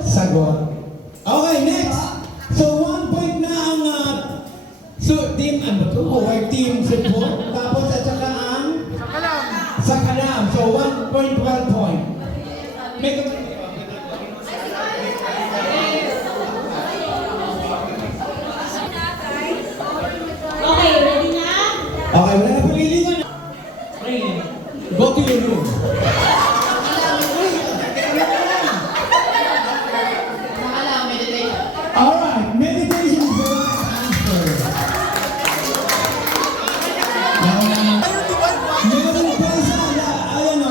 Sagot. Okay, next. So, 1 point na ang team, ano to? White team support. Tapos at saka ang sa kalam. So, 1 point, 1 point. May Okay, ready na? okay, wala na palilingan. Go to your room. Alright, meditation is the right answer. Meron pa isa, ayan o.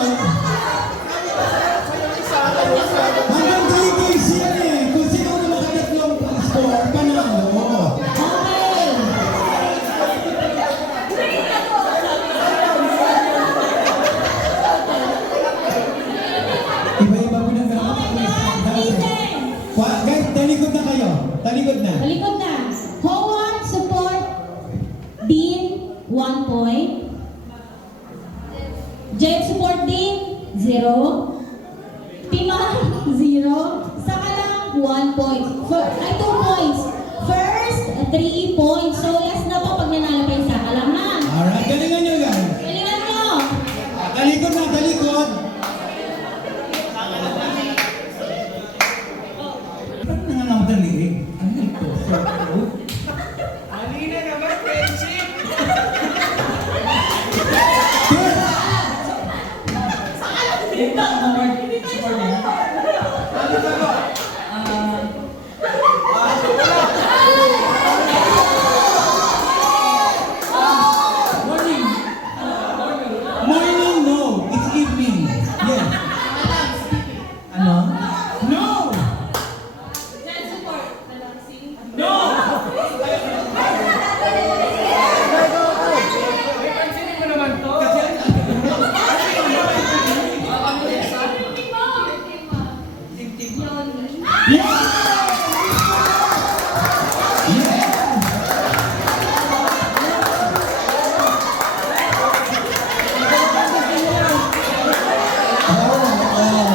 Hanggang 3 games yan eh. Kung sino na makatatlong score, panalo. Okay. Iba-iba po ng guys, talikod na kayo. Talikod na. Talikod na. Howard support Dean, 1 point. Jet support Dean, 0. Timar, 0. Saka lang, 1 point. 2 points. First, 3 points. So, last na po pag nanalo kayo sa kalang na. Alright, galingan nyo guys. Galingan nyo. Talikod na, talikod. Ba't nangangamot ang liig? Ano ito? Alina naman, friendship! Morning, no. It's evening. Yes. Ano? No! Jet support. Relaxing. No! Pansinin mo naman to. Yes! Yes! Oh, oh.